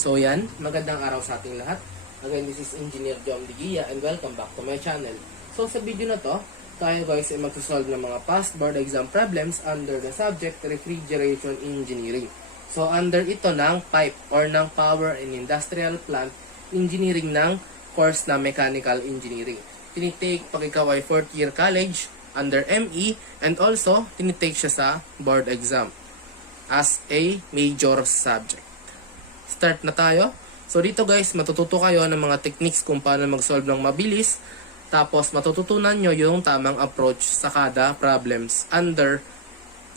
So yan, magandang araw sa ating lahat. Again, this is Engineer Jom Digia and welcome back to my channel. So sa video na to, tayo guys ay magsasolve ng mga past board exam problems under the subject Refrigeration Engineering. So under ito ng pipe or ng Power and Industrial Plant Engineering ng course na Mechanical Engineering. Tinitake pag ikaw ay 4th year college under ME and also tinitake siya sa board exam as a major subject. Start na tayo. So dito guys, matututo kayo ng mga techniques kung paano mag-solve ng mabilis. Tapos matututunan nyo yung tamang approach sa kada problems under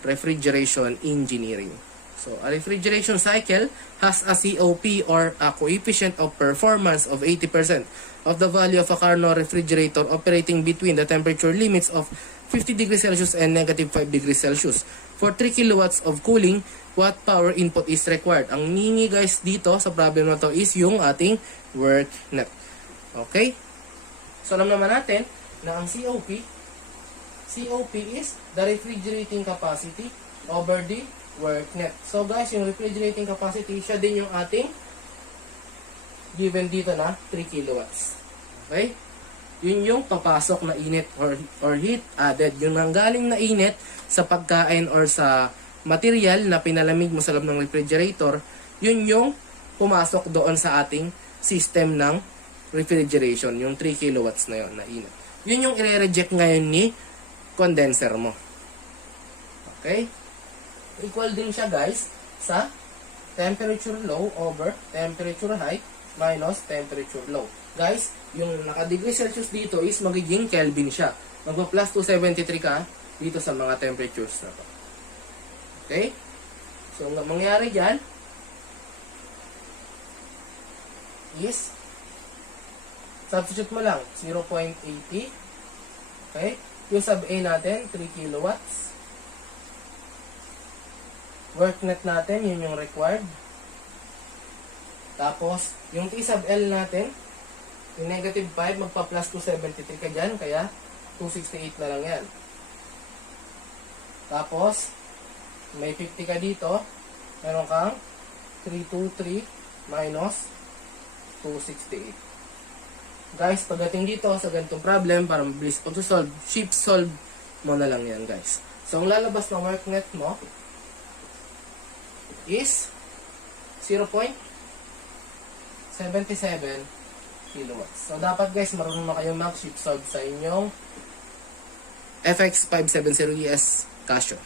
refrigeration engineering. So a refrigeration cycle has a COP or a coefficient of performance of 80% of the value of a Carnot refrigerator operating between the temperature limits of 50 degrees Celsius and negative 5 degrees Celsius. For 3 kilowatts of cooling, what power input is required? Ang nini guys dito sa problem na to is yung ating work net. Okay? So alam naman natin na ang COP is the refrigerating capacity over the work net. So guys, yung refrigerating capacity, siya din yung ating given dito na 3 kilowatts. Okay? Yun yung papasok na init or heat added. Yung nanggaling na init sa pagkain or sa material na pinalamig mo sa loob ng refrigerator, yun yung pumasok doon sa ating system ng refrigeration. Yung 3 kilowatts na yun na init. Yun yung i-reject ngayon ni condenser mo. Okay? Equal din siya guys sa temperature low over temperature high minus temperature low. Guys, yung naka-degree Celsius dito is magiging Kelvin siya. Magpa-plus 273 ka dito sa mga temperatures na to. Okay? So, ang mangyari dyan is substitute mo lang 0.80. Okay? Yung sub A natin, 3 kilowatts. Work net natin, yun yung required. Tapos, yung T sub L natin, yung negative 5, magpa-plus 273 ka dyan, kaya 268 na lang yan. Tapos, may 50 ka dito, meron kang 323 minus 268. Guys, pagdating dito sa ganitong problem, para mabilis pag-solve, shift solve mo na lang yan guys. So, ang lalabas ng work net mo is 0.77 kilowatts. So, dapat guys, marunong na kayo mag-shift solve sa inyong FX570ES Casio.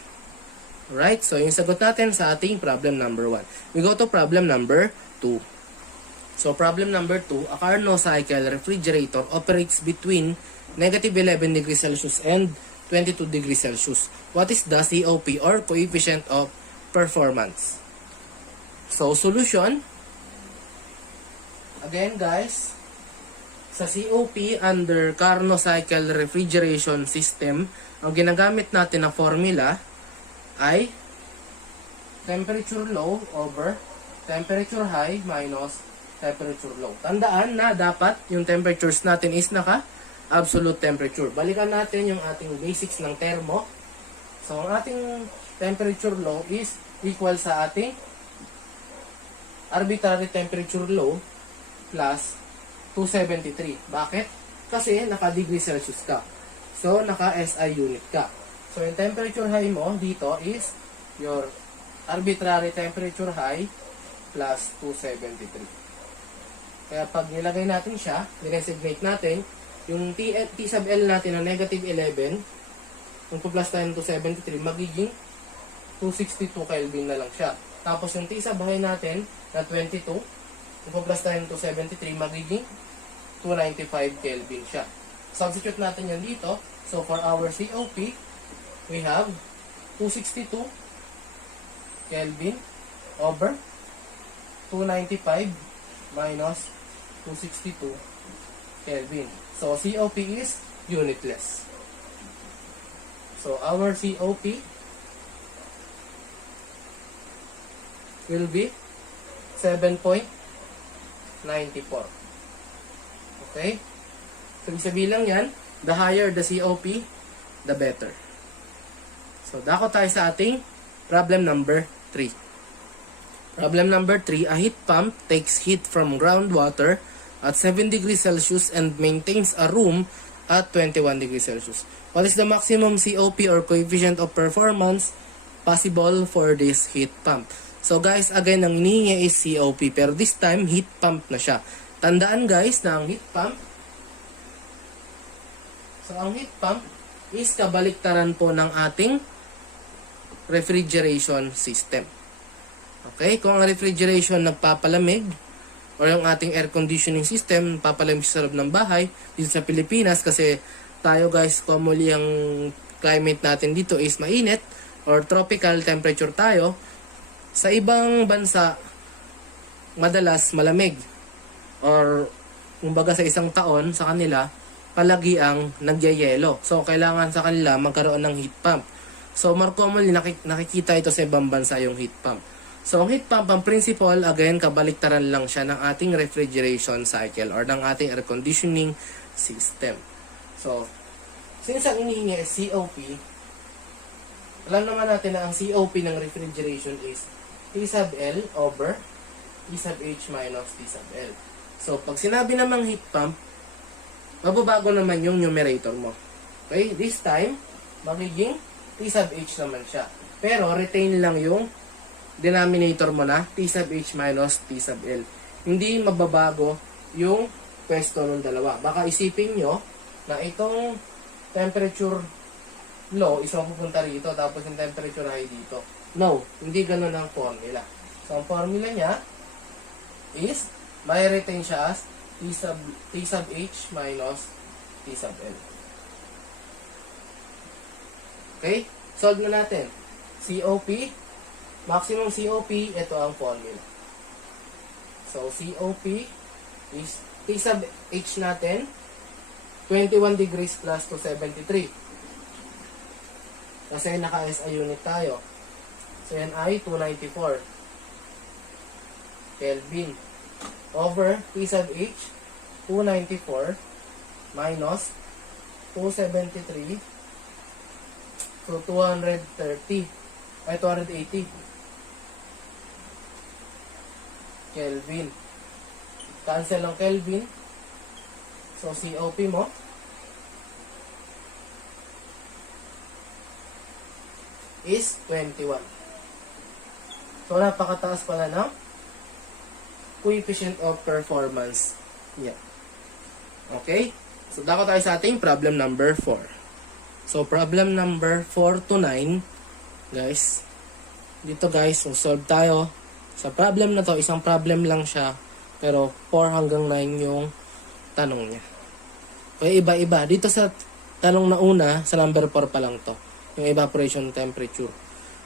Alright, so yung sagot natin sa ating problem number 1. We go to problem number 2. So, problem number 2, a Carnot cycle refrigerator operates between negative 11 degrees Celsius and 22 degrees Celsius. What is the COP or coefficient of performance? So, solution. Again guys, sa COP under Carnot cycle refrigeration system, ang ginagamit natin na formula ay temperature low over temperature high minus temperature low. Tandaan na dapat yung temperatures natin is naka-absolute temperature. Balikan natin yung ating basics ng thermo. So, ang ating temperature low is equal sa ating arbitrary temperature low plus 273. Bakit? Kasi naka-degree Celsius ka. So, naka-SI unit ka. So, yung temperature high mo dito is your arbitrary temperature high plus 273. Kaya pag nilagay natin siya, dinesignate natin, yung T sub L natin na negative 11, kung plus tayo ng 273, magiging 262 Kelvin na lang siya. Tapos yung T sub high natin na 22, kung plus tayo ng 273, magiging 295 Kelvin siya. Substitute natin yan dito. So for our COP, we have 262 Kelvin over 295 minus 262 Kelvin. So COP is unitless. So our COP will be 7.94. Okay? So, sabihin lang yan, the higher the COP, the better. So, dako tayo sa ating problem number 3. Problem number 3, a heat pump takes heat from groundwater at 7 degrees Celsius and maintains a room at 21 degrees Celsius. What is the maximum COP or coefficient of performance possible for this heat pump? So guys, again, ang hinihingi is COP, pero this time, heat pump na siya. Tandaan guys na ang heat pump, is kabaliktaran po ng ating refrigeration system. Okay, kung ang refrigeration nagpapalamig or yung ating air conditioning system papalamig sa loob ng bahay dito sa Pilipinas, kasi tayo guys, commonly ang climate natin dito is mainit or tropical temperature tayo. Sa ibang bansa madalas malamig or kumbaga sa isang taon sa kanila palagi ang nagyayelo. So kailangan sa kanila magkaroon ng heat pump. So more commonly nakikita ito sa ibang bansa yung heat pump. So, ang heat pump, ang principle, again, kabaliktaran lang siya ng ating refrigeration cycle or ng ating air conditioning system. So, since ang inihingi is COP, alam naman natin na ang COP ng refrigeration is T sub L over T sub H minus T sub L. So, pag sinabi namang heat pump, mababago naman yung numerator mo. Okay? This time, magiging T sub H naman siya. Pero, retain lang yung denominator mo na T sub H minus T sub L. Hindi mababago yung pwesto ng dalawa. Baka isipin nyo na itong temperature low is mapupunta rito tapos yung temperature high dito. No, hindi ganun ang formula. So, ang formula niya is may retain siya as T sub H minus T sub L. Okay? Solve na natin. COP, maximum COP, ito ang formula. So, COP is T sub H natin, 21 degrees plus 273. Kasi naka-SI unit tayo. So, yan ay 294 Kelvin over T sub H, 294 minus 273, so 230 ay 280 Kelvin. Cancel ang Kelvin. So, COP mo is 21. So, napakataas pala ng coefficient of performance niya. Okay? So, dako tayo sa ating problem number 4. So, problem number 4 to 9, guys. Dito guys, so solve tayo. Sa problem na to, isang problem lang siya, pero 4 hanggang 9 yung tanong niya. Okay, iba-iba. Dito sa tanong na una, sa number 4 pa lang to, yung evaporation temperature.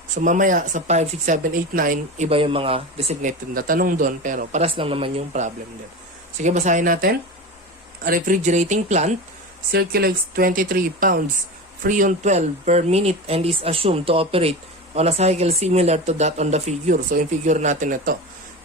So mamaya sa 5, 6, 7, 8, 9, iba yung mga designated na tanong doon, pero paras lang naman yung problem din. Sige, basahin natin. A refrigerating plant circulates 23 pounds Freon 12 per minute and is assumed to operate on a cycle similar to that on the figure. So, yung figure natin na to.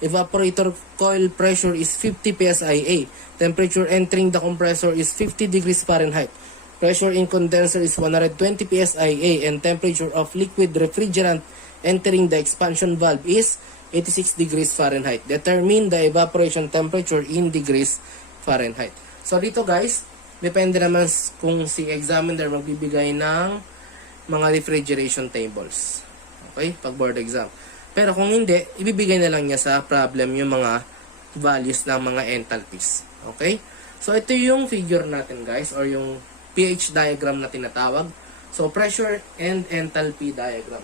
Evaporator coil pressure is 50 psia. Temperature entering the compressor is 50 degrees Fahrenheit. Pressure in condenser is 120 psia and temperature of liquid refrigerant entering the expansion valve is 86 degrees Fahrenheit. Determine the evaporation temperature in degrees Fahrenheit. So, dito guys, depende naman kung si examiner magbibigay ng mga refrigeration tables. Okay? Pag board exam. Pero kung hindi, ibibigay na lang niya sa problem yung mga values ng mga enthalpies. Okay? So, ito yung figure natin guys, or yung pH diagram na tinatawag. So, pressure and enthalpy diagram.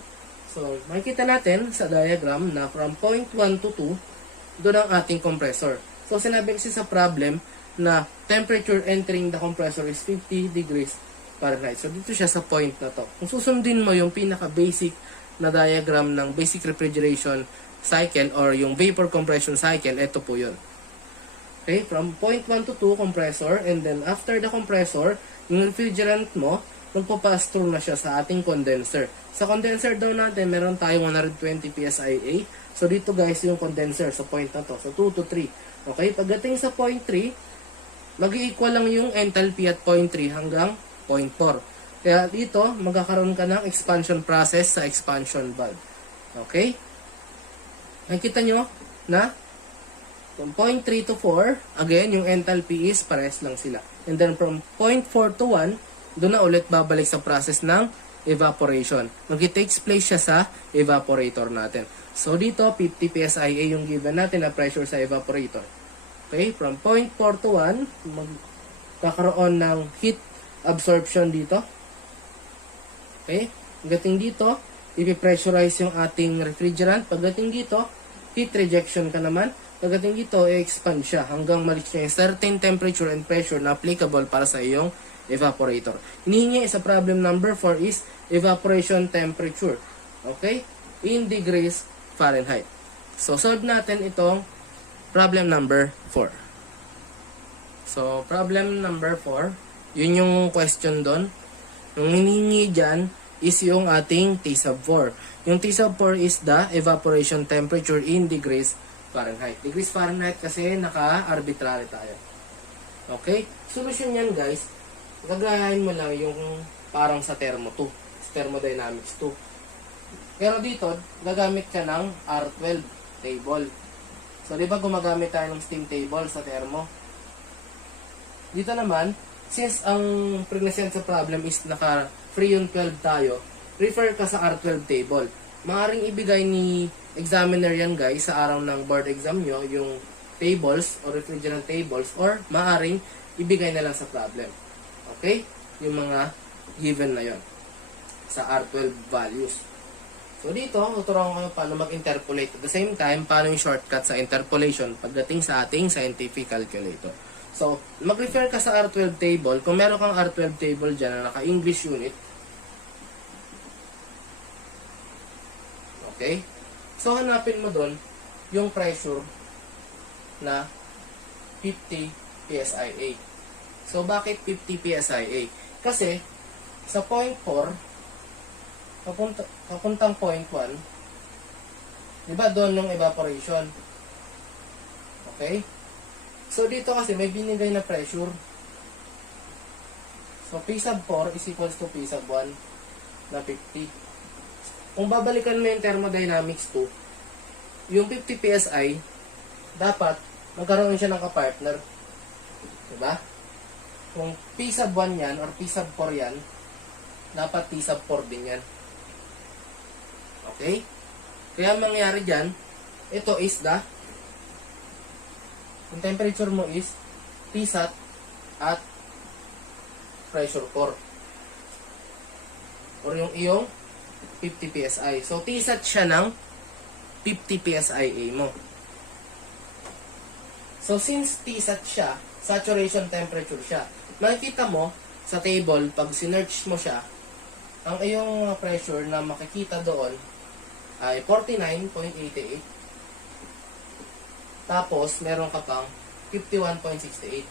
So, makikita natin sa diagram na from point 1 to 2, doon ang ating compressor. So, sinabi kasi sa problem na temperature entering the compressor is 50 degrees Fahrenheit. So, dito siya sa point na to. Kung susundin mo yung pinaka-basic na diagram ng basic refrigeration cycle or yung vapor compression cycle, ito po yun. Okay, from point 1 to 2, compressor, and then after the compressor, yung refrigerant mo, magpapass through na siya sa ating condenser. Sa condenser daw natin, meron tayong 120 psia. So, dito guys, yung condenser sa point na to. So, 2 to 3. Okay, pagdating sa point 3, mag-i-equal lang yung enthalpy at point 3 hanggang point 4. Kaya dito, magkakaroon ka ng expansion process sa expansion valve. Okay? Nakikita nyo na from point 3 to 4, again, yung enthalpy is pares lang sila. And then from point 4 to 1, doon na ulit babalik sa process ng evaporation. Mag-takes place siya sa evaporator natin. So dito, 50 psia yung given natin na pressure sa evaporator. Okay, from point 4 to 1, magkakaroon ng heat absorption dito. Okay, pagdating dito, ipipressurize yung ating refrigerant. Pagdating dito, heat rejection ka naman. Pagdating dito, i-expand siya hanggang ma-reach niya yung certain temperature and pressure na applicable para sa iyong evaporator. Hinihingi sa problem number 4 is evaporation temperature. Okay? In degrees Fahrenheit. So, solve natin itong problem number 4. So, problem number 4, yun yung question doon. Yung hinihingi dyan is yung ating T sub 4. Yung T sub 4 is the evaporation temperature in degrees Fahrenheit. Degrees Fahrenheit kasi naka-arbitrary tayo. Okay? Solution yan guys, gagayahin mo lang yung parang sa thermo 2. Sa thermodynamics 2. Pero dito, gagamit ka ng R12 table. So, di ba gumagamit tayo ng steam table sa thermo? Dito naman, since ang present sa problem is naka-Freon 12 tayo, refer ka sa R12 table. Maaring ibigay ni examiner yan guys sa araw ng board exam nyo, yung tables or refrigerant tables, or maaring ibigay na lang sa problem. Okay? Yung mga given na yon sa R12 values. So dito, tuturuan ko kayo paano mag-interpolate. At the same time, paano yung shortcut sa interpolation pagdating sa ating scientific calculator. So, mag-refer ka sa R12 table. Kung meron kang R12 table dyan na naka-English unit, okay? So, hanapin mo doon yung pressure na 50 psia. So, bakit 50 psia? Kasi, sa point 4, papuntang point 1, diba doon yung evaporation? Okay? So, dito kasi may binigay na pressure. So, P sub 4 is equals to P sub 1 na 50. Kung babalikan mo yung thermodynamics 2, yung 50 psi, dapat magkaroon siya ng kapartner. Diba? Kung P sub 1 yan, or P sub 4 yan, dapat T sub 4 din yan. Okay? Kaya mangyari dyan, ito is yung temperature mo is Tsat at pressure core. Or yung iyong 50 psi. So, Tsat siya ng 50 psia mo. So, since Tsat siya, saturation temperature siya. Makikita mo sa table, pag sinearch mo siya, ang iyong pressure na makikita doon ay 49.88. Tapos, meron ka pang 51.68.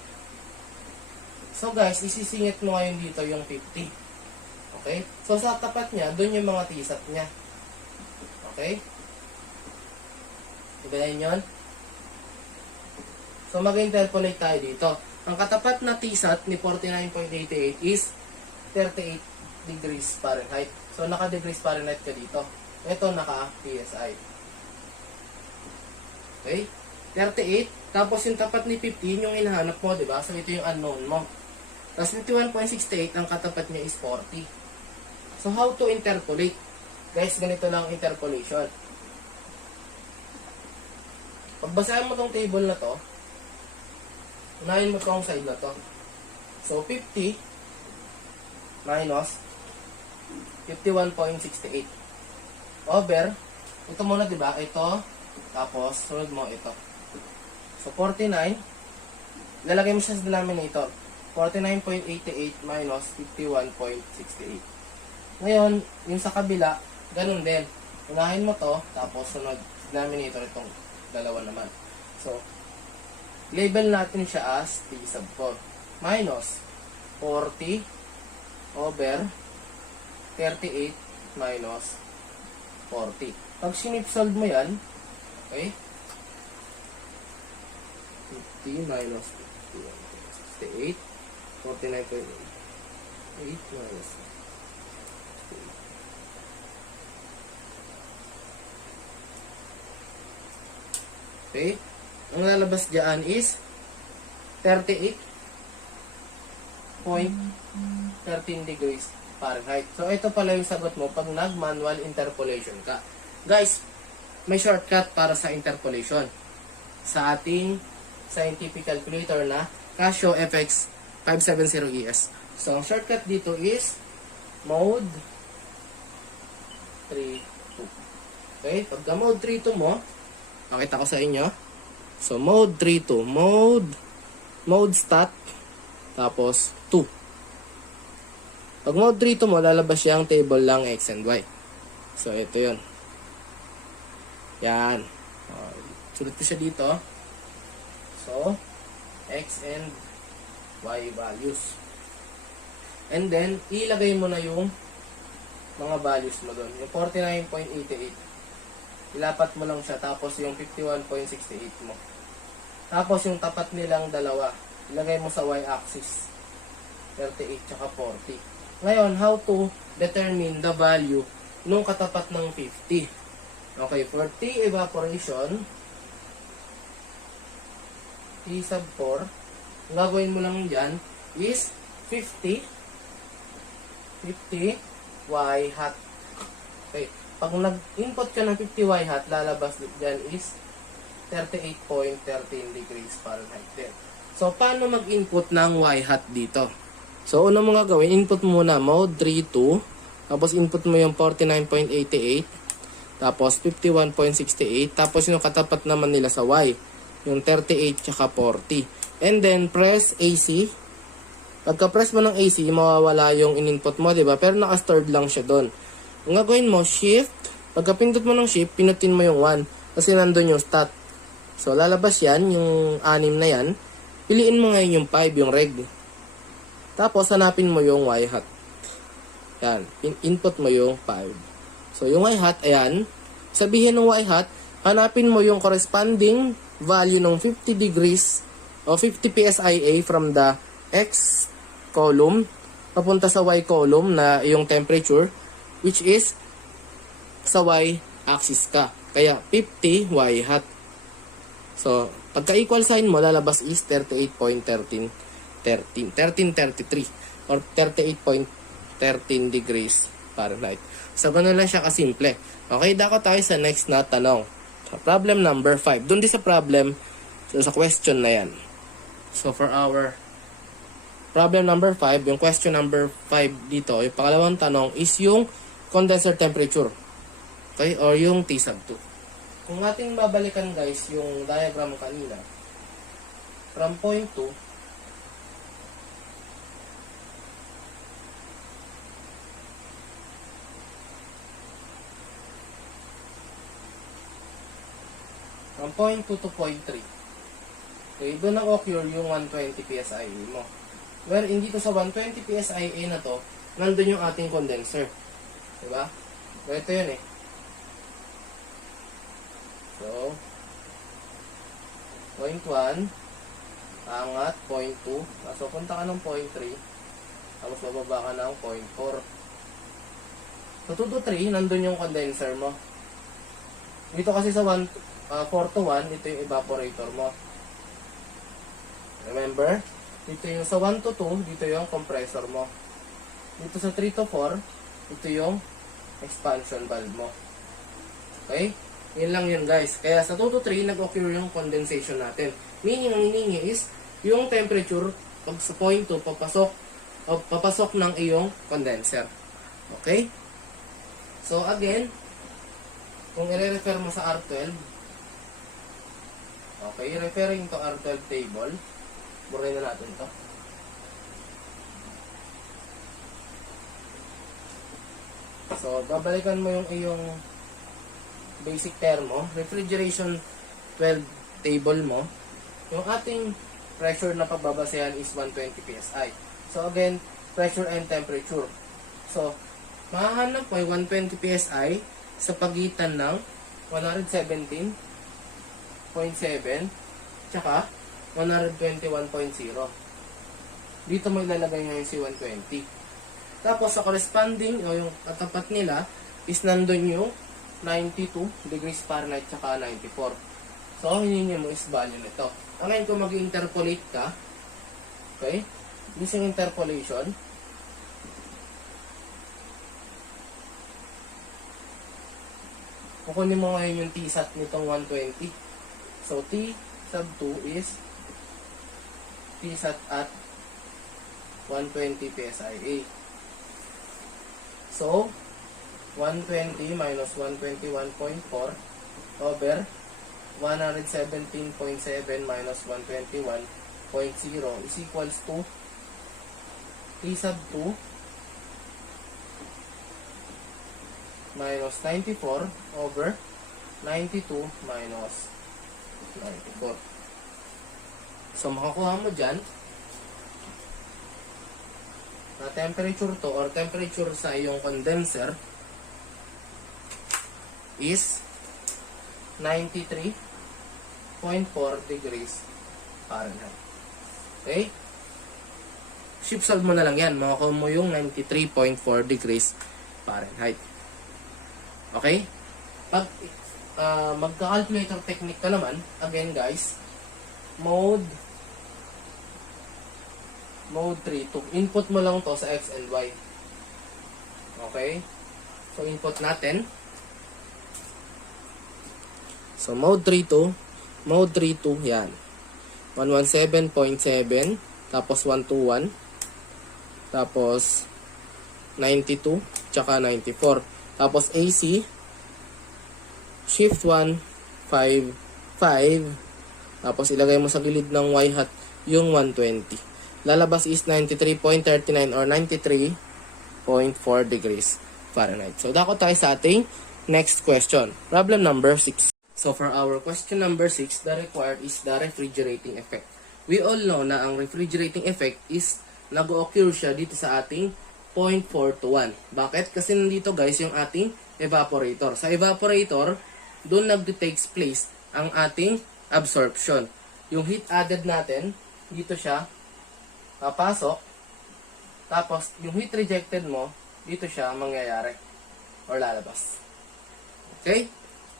So guys, isisingit mo ngayon dito yung 50. Okay? So sa tapat niya, doon yung mga Tsat niya. Okay? Diba yun? So mag-interpolate tayo dito. Ang katapat na Tsat ni 49.88 is 38 degrees Fahrenheit. So naka-degrees Fahrenheit ka dito. Ito naka-PSI. Okay? 38. Tapos yung tapat ni 50, yung hinahanap mo, diba? So ito yung unknown mo. Tapos 51.68, ang katapat niya is 40. So how to interpolate? Guys, ganito lang interpolation. Pagbasahin mo tong table na to, unahin mo tong side na to. So 50 minus 51.68 over, ito muna diba, ito, tapos sunod mo ito. So 49, lalagay mo siya sa denominator, 49.88 minus 51.68. Ngayon, yung sa kabila, ganun din. Unahin mo to, tapos sunod denominator itong dalawa naman. So, label natin siya as T sub 4 minus 40 over 38 minus 40. Pag sinip-solve mo yan, okay, 50 minus 68, 49.8 minus 68. Okay? Ang lalabas dyan is 38.13 degrees Fahrenheit. So, ito pala yung sagot mo pag nag-manual interpolation ka. Guys, may shortcut para sa interpolation sa ating scientific calculator na Casio FX 570ES. So, ang shortcut dito is mode 3.2. Okay? Pagka mode 3.2 mo, pakita ko sa inyo. So, mode 3.2. Mode stat, tapos 2. Pag mode 3.2 mo, lalabas siyang table lang X and Y. So, ito yun. Yan. Sulit ko siya dito. So, X and Y values. And then, ilagay mo na yung mga values mo doon. Yung 49.88. Ilapat mo lang siya. Tapos yung 51.68 mo. Tapos yung tapat nilang dalawa. Ilagay mo sa y-axis. 38 tsaka 40. Ngayon, how to determine the value nung katapat ng 50. Okay, for T evaporation, T sub 4, ang gagawin mo lang dyan is 50 y hat. Okay, pag nag-input ka ng 50 y hat, lalabas dyan is 38.13 degrees Fahrenheit din. So, paano mag-input ng y hat dito? So, una mo gagawin, input muna mode 3.2, tapos input mo yung 49.88, tapos 51.68, tapos yung katapat naman nila sa y, yung 38 tsaka 40. And then, press AC. Pagka-press mo ng AC, mawawala yung in-input mo, diba? Pero naka-stored lang siya doon. Ang gagawin mo, shift. Pagka-pindot mo ng shift, pinutin mo yung 1. Kasi nandun yung stat. So, lalabas yan, yung 6 na yan. Piliin mo ngayon yung 5, yung reg. Tapos, hanapin mo yung y hat. Yan. Input mo yung 5. So, yung y hat, ayan. Sabihin ng y hat, hanapin mo yung corresponding value ng 50 degrees o 50 psia from the X column papunta sa Y column na yung temperature, which is sa Y axis ka. Kaya 50 Y hat. So, pagka equal sign mo, lalabas is 1333 or 38.13 degrees Fahrenheit. So, ganun lang siya kasimple. Okay, dako tayo sa next na tanong. So, problem number 5. Doon din sa problem, so sa question na yan. So, for our problem number 5, yung question number 5 dito, yung pangalawang tanong is yung condenser temperature. Okay? Or yung T sub 2. Kung ating babalikan guys, yung diagram kanina, from point 2, from point 2 to point 3. Okay, doon na-occur yung 120 psia mo. Wherein dito sa 120 psia na to, nandun yung ating condenser. Diba? So, ito yun eh. So, point 1, angat, point 2. So, punta ka ng point 3. Tapos, bababa ka ng point 4. So, 2 to 3, nandun yung condenser mo. Dito kasi sa 4 to 1, ito yung evaporator mo. Remember? Dito yung sa 1 to 2, dito yung compressor mo. Dito sa 3 to 4, ito yung expansion valve mo. Okay? Yun lang yun guys. Kaya sa 2 to 3, nag-occur yung condensation natin. Meaning, ang meaning is, yung temperature, pag sa point 2, papasok ng iyong condenser. Okay? So again, kung i-refer mo sa R12, okay, referring to R12 table, buray na natin to. So, babalikan mo yung iyong basic thermo, refrigeration 12 table mo. Yung ating pressure na pagbabasehan is 120 psi. So, again, pressure and temperature. So, mahahanap mo yung 120 psi sa pagitan ng 117.7 tsaka 121.0. Dito mo ilalagay ngayon si 120. Tapos sa corresponding o yung katapat nila is nandun yung 92 degrees Fahrenheit tsaka 94. So, hiningi mo is value nito. Ngayon, kung mag-interpolate ka, okay, using interpolation, kukunin mo ngayon yung t-sat nitong 120. So, t sub 2 is t-sat at 120 PSIA. So, 120 minus 121.4 over 117.7 minus 121.0 is equals to t sub 2 minus 94 over 92 minus 94. So, makakuha mo dyan na temperature to or temperature sa iyong condenser is 93.4 degrees Fahrenheit. Okay? Shift solve mo na lang yan. Makakuha mo yung 93.4 degrees Fahrenheit. Okay? Pag magka-calculator technique ka naman, again guys, mode 3 to input mo lang to sa x and y. Okay? So input natin. So mode 3 to yan. 117.7 tapos 121 tapos 92 tsaka 94. Tapos AC shift 1 5 5 tapos ilagay mo sa gilid ng y hat yung 120. Lalabas is 93.39 or 93.4 degrees Fahrenheit. So dako tayo sa ating next question. Problem number 6. So for our question number 6, the required is the refrigerating effect. We all know na ang refrigerating effect is nag-occur siya dito sa ating 0.4 to 1. Bakit? Kasi nandito guys yung ating evaporator. Sa evaporator, doon takes place ang ating absorption. Yung heat added natin, dito siya papasok. Tapos, yung heat rejected mo, dito siya mangyayari or lalabas. Okay?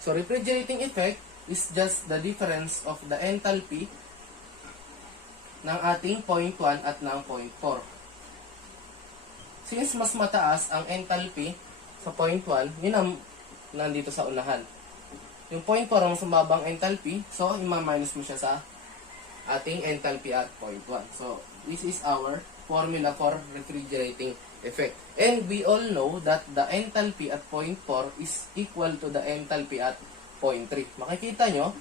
So, refrigerating effect is just the difference of the enthalpy ng ating 0.1 at ng 0.4. Since mas mataas ang enthalpy sa 0.1, yun ang nandito sa unahan. Yung 0.4 ang sumabang enthalpy, so ima-minus mo siya sa ating enthalpy at 0.1. So, this is our formula for refrigerating effect. And we all know that the enthalpy at 0.4 is equal to the enthalpy at 0.3. Makikita nyo,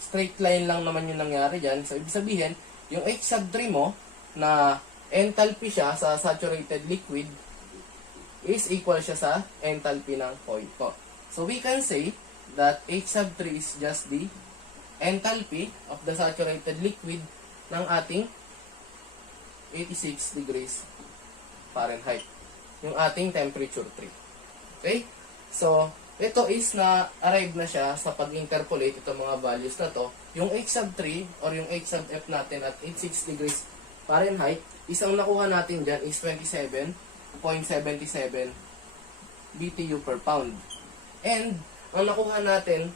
straight line lang naman yung nangyari dyan. So, ibig sabihin, yung H sub 3 mo na enthalpy siya sa saturated liquid is equal siya sa enthalpy ng 0.4. So, we can say that H sub 3 is just the enthalpy of the saturated liquid ng ating 86 degrees Fahrenheit. Yung ating temperature 3. Okay? So, ito is na-arrive na siya sa pag-interpolate itong mga values na to. Yung H sub 3 or yung H sub F natin at 86 degrees Fahrenheit, isang nakuha natin dyan is 27.77 BTU per pound. And, ang nakuha natin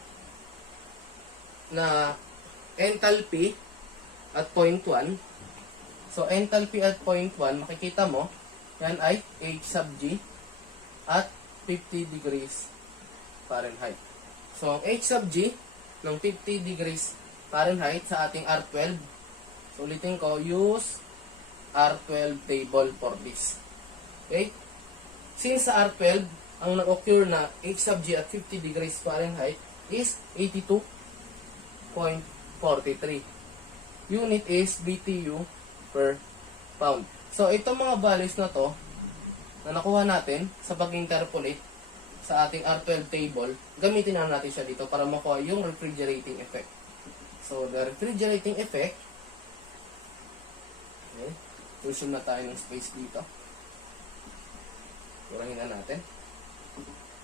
na enthalpy at 0.1, so enthalpy at 0.1, makikita mo, yan ay H sub G at 50 degrees Fahrenheit. So, ang H sub G ng 50 degrees Fahrenheit sa ating R12, so ulitin ko, use R12 table for this. Okay? Since sa R12, ang na-occur na H sub G at 50 degrees Fahrenheit is 82.43. Unit is BTU per pound. So, itong mga values na to, na nakuha natin sa pag-interpolate sa ating R12 table, gamitin na natin siya dito para makuha yung refrigerating effect. So, the refrigerating effect, okay, resume na tayo ng space dito. Kurahin na natin.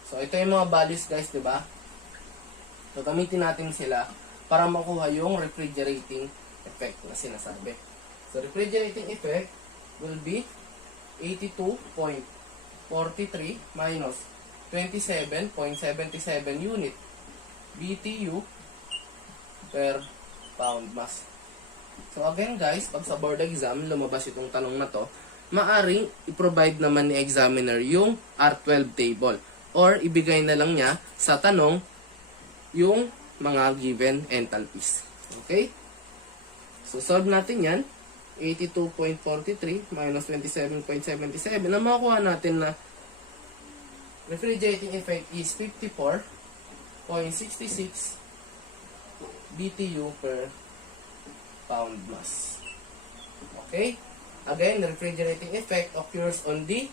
So, ito yung mga values guys, diba? So, gamitin natin sila para makuha yung refrigerating effect na sinasabi. So, refrigerating effect will be 82.43 minus 27.77 unit BTU per pound mass. So again guys, pag sa board exam, lumabas itong tanong na to, maaring i-provide naman ni examiner yung R12 table or ibigay na lang niya sa tanong yung mga given enthalpies. Okay? So solve natin yan. 82.43 minus 27.77. Na makukuha natin na refrigerating effect is 54.66 BTU per pound mass. Okay? Again, the refrigerating effect occurs on the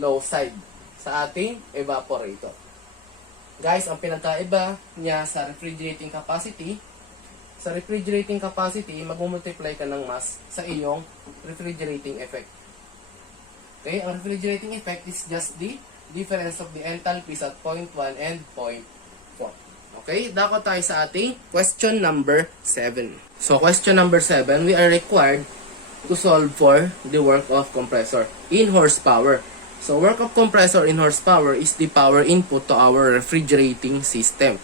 low side sa ating evaporator. Guys, ang pinagkaiba niya sa refrigerating capacity, mag-multiply ka ng mass sa iyong refrigerating effect. Okay? Ang refrigerating effect is just the difference of the enthalpies at 0.1 and 0.4. Okay? Dako tayo sa ating question number 7. So, question number 7, we are required to solve for the work of compressor in horsepower. So, work of compressor in horsepower is the power input to our refrigerating system.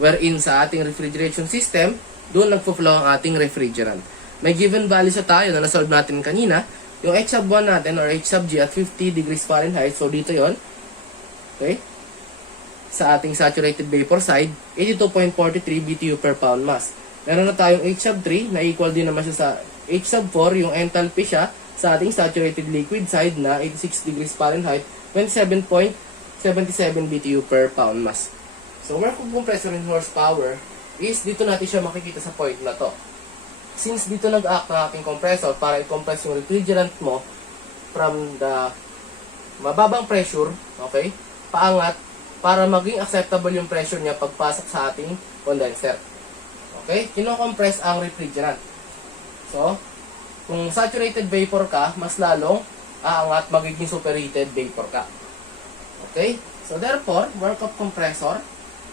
Wherein sa ating refrigeration system, doon nagpo-flow ang ating refrigerant. May given value sa tayo na nasolve natin kanina, yung H sub 1 natin or H sub G at 50 degrees Fahrenheit. So, dito yon. Okay? Sa ating saturated vapor side, 82.43 BTU per pound mass. Meron na tayong H sub 3 na equal din naman siya sa H sub 4, yung enthalpy siya sa ating saturated liquid side na 86 degrees Fahrenheit, 27.77 BTU per pound mass. So, work of compressor in horsepower is dito natin siya makikita sa point na to. Since dito nag-act na ating compressor para i-compress yung refrigerant mo from the mababang pressure, okay, paangat, para maging acceptable yung pressure niya pagpasok sa ating condenser. Okay? Kino-compress ang refrigerant. So, kung saturated vapor ka, mas lalong aangat, magiging superheated vapor ka. Okay? So, therefore, work of compressor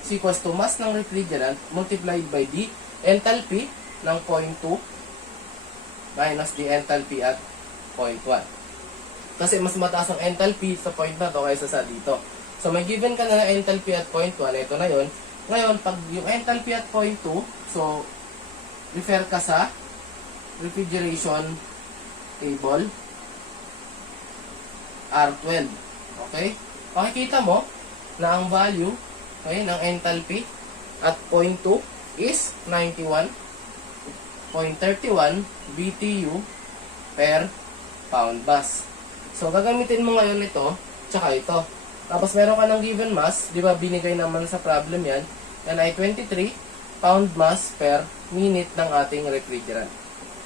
is equals to mass ng refrigerant multiplied by the enthalpy ng 0.2 minus the enthalpy at 0.1. Kasi mas mataas ang enthalpy sa point na to kaysa sa dito. So, may given ka na enthalpy at 0.1. Ito na yon. Ngayon, pag yung enthalpy at 0.2, so, refer ka sa refrigeration table R12. Okay? Makikita mo na ang value, okay, ng enthalpy at 0.2 is 91.31 BTU per pound mass. So, gagamitin mo ngayon ito, tsaka ito. Tapos meron ka ng given mass, di ba binigay naman sa problem yan, yan ay 23 pound mass per minute ng ating refrigerant.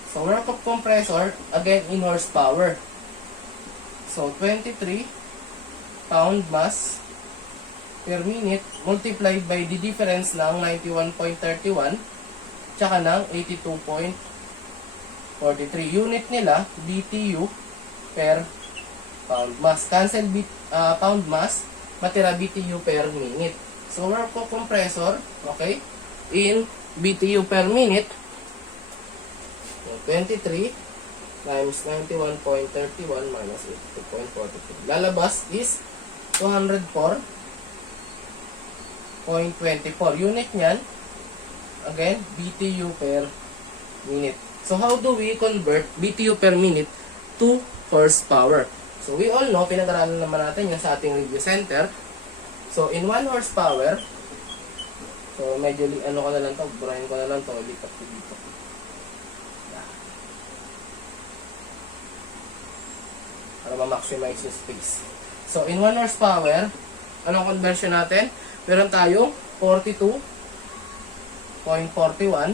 So, work of compressor, again in horsepower. So, 23 pound mass per minute multiplied by the difference ng 91.31 tsaka ng 82.43. Unit nila, BTU per pound mass. Cancel pound mass, matira BTU per minute. So, work of compressor, okay, in BTU per minute, 23 times 91.31 minus 82.43. Lalabas is 204.24. Unit niyan, again, BTU per minute. So, how do we convert BTU per minute to horsepower? So, we all know, pinag-aralan naman natin yan sa ating review center. So, in 1 horsepower, so, medyo, ano ko na lang to, burahin ko na lang to, lipat ko dito. Para ma-maximize yung space. So, in 1 horsepower, anong conversion natin? Meron tayong 42.41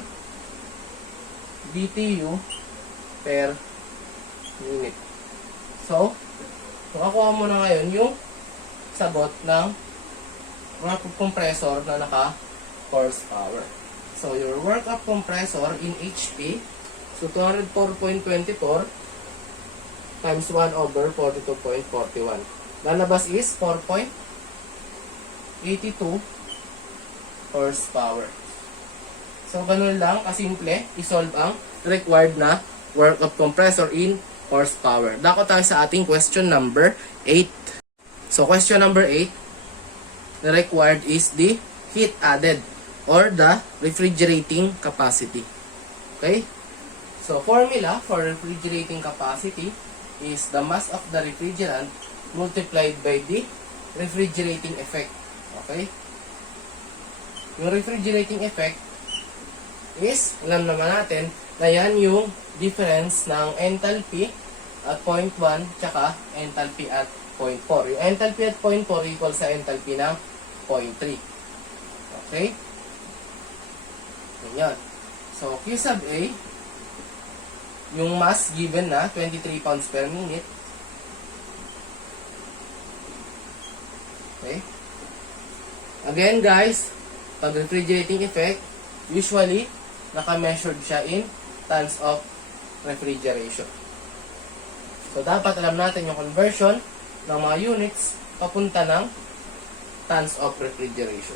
BTU per minute. So, makakuha mo na ngayon yung sagot ng work of compressor na naka-horsepower. So, your work of compressor in HP, so 204.24 times 1 over 42.41. Lalabas is 4.82 horsepower. So, ganun lang, kasimple, isolve ang required na work of compressor in horsepower. Dako tayo sa ating question number 8. So, question number 8, the required is the heat added or the refrigerating capacity. Okay? So, formula for refrigerating capacity is the mass of the refrigerant multiplied by the refrigerating effect. Okay? Yung refrigerating effect is, alam naman natin, na yan yung difference ng enthalpy at 0.1 tsaka enthalpy at 0.4. Yung enthalpy at 0.4 equal sa enthalpy ng 0.3. Okay? Ganyan. So, Q sub A, yung mass given na 23 pounds per minute. Okay? Again guys, pag refrigerating effect, usually, naka-measured siya in tons of refrigeration. So, dapat alam natin yung conversion ng mga units papunta ng tons of refrigeration.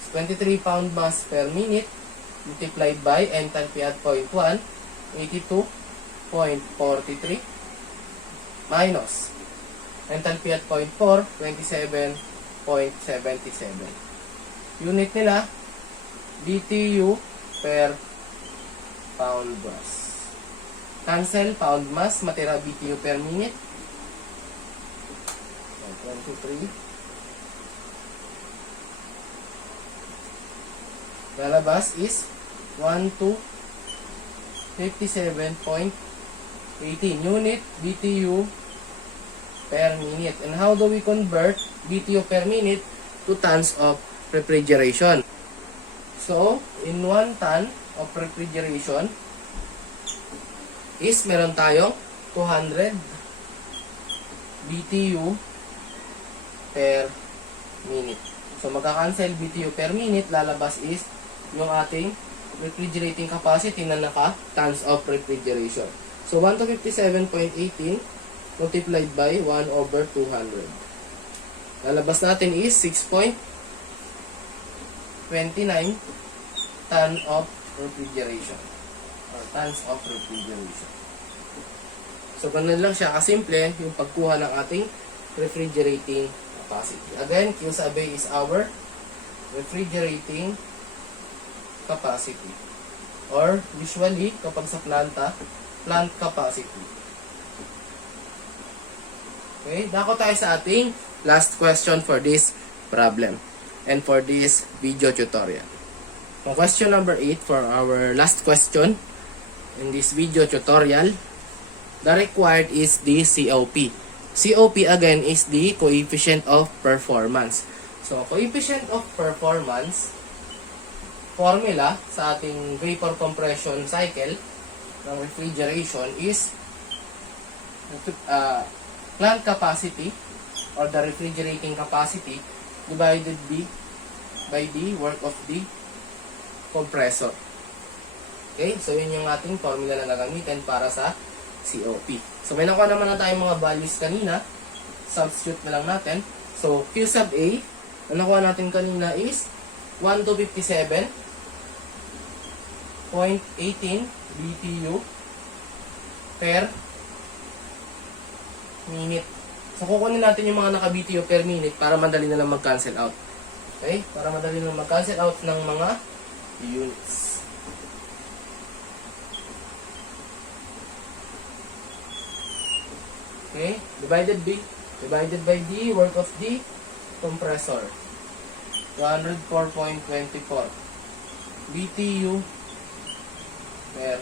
So, 23 pound mass per minute multiplied by enthalpy at 0.1, 82.43 minus enthalpy at 0.4, 27.77. Unit nila, BTU per pound mass. Cancel pound mass, matira BTU per minute. 1, 2, 3. Lalabas is 57.18 unit BTU per minute. And how do we convert BTU per minute to tons of refrigeration? So, in 1 ton of refrigeration is meron tayong 200 BTU per minute. So, magka-cancel BTU per minute, lalabas is yung ating refrigerating capacity na naka-tons of refrigeration. So, 1 to 57.18 multiplied by 1 over 200. Lalabas natin is 6.29 ton of refrigeration. Or tons of refrigeration. So, ganun lang siya kasimple yung pagkuha ng ating refrigerating capacity. Again, Q sub A is our refrigerating capacity. Or, usually, kapag sa planta, plant capacity. Okay, dako tayo sa ating last question for this problem and for this video tutorial. So, question number 8 for our last question in this video tutorial. The required is the COP. COP again is the coefficient of performance. So, coefficient of performance formula sa ating vapor compression cycle ng refrigeration is plant capacity or the refrigerating capacity divided by the work of the compressor. Okay, so yun yung ating formula na gagamitin para sa COP. So may nakuha naman na tayong mga values kanina. Substitute na lang natin. So Q sub A, ang nakuha natin kanina is 1 to 57.18 BTU per minute. So, kukunin natin yung mga naka-BTU per minute para madali na lang mag-cancel out. Okay? Para madali na lang mag-cancel out ng mga units. Okay? Divided by the work of the compressor. 104.24 BTU per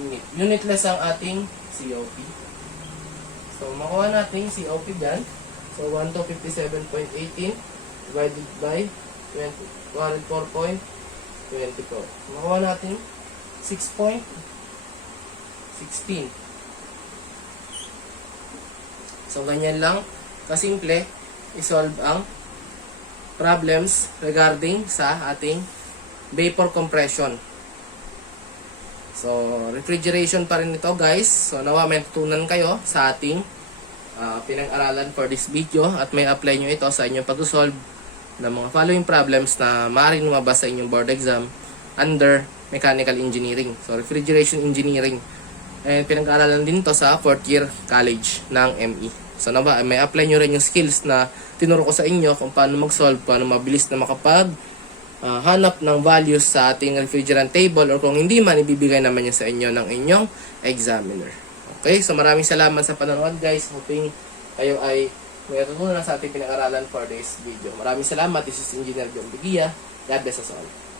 minute. Unitless ang ating COP. So, makuha natin COP dyan. So, 1 to 57.18 divided by 104.24. Makuha natin 6.16. So, ganyan lang kasimple isolve ang problems regarding sa ating vapor compression. So, refrigeration pa rin ito guys. So, nawa may tutunan kayo sa ating pinag-aralan for this video at may apply nyo ito sa inyong pag-solve ng mga following problems na maaaring lumabas sa inyong board exam under mechanical engineering. So, refrigeration engineering. And pinag-aralan din ito sa 4th year college ng ME. So, nawa may apply nyo rin yung skills na tinuro ko sa inyo kung paano mag-solve, paano mabilis na hanap ng values sa ating refrigerant table, or kung hindi man, ibibigay naman niya sa inyo ng inyong examiner. Okay, so maraming salamat sa panonood guys. Hoping kayo ay may natutunan sa ating pinag-aralan for this video. Maraming salamat. This is Engineer John Bigia. God bless us all.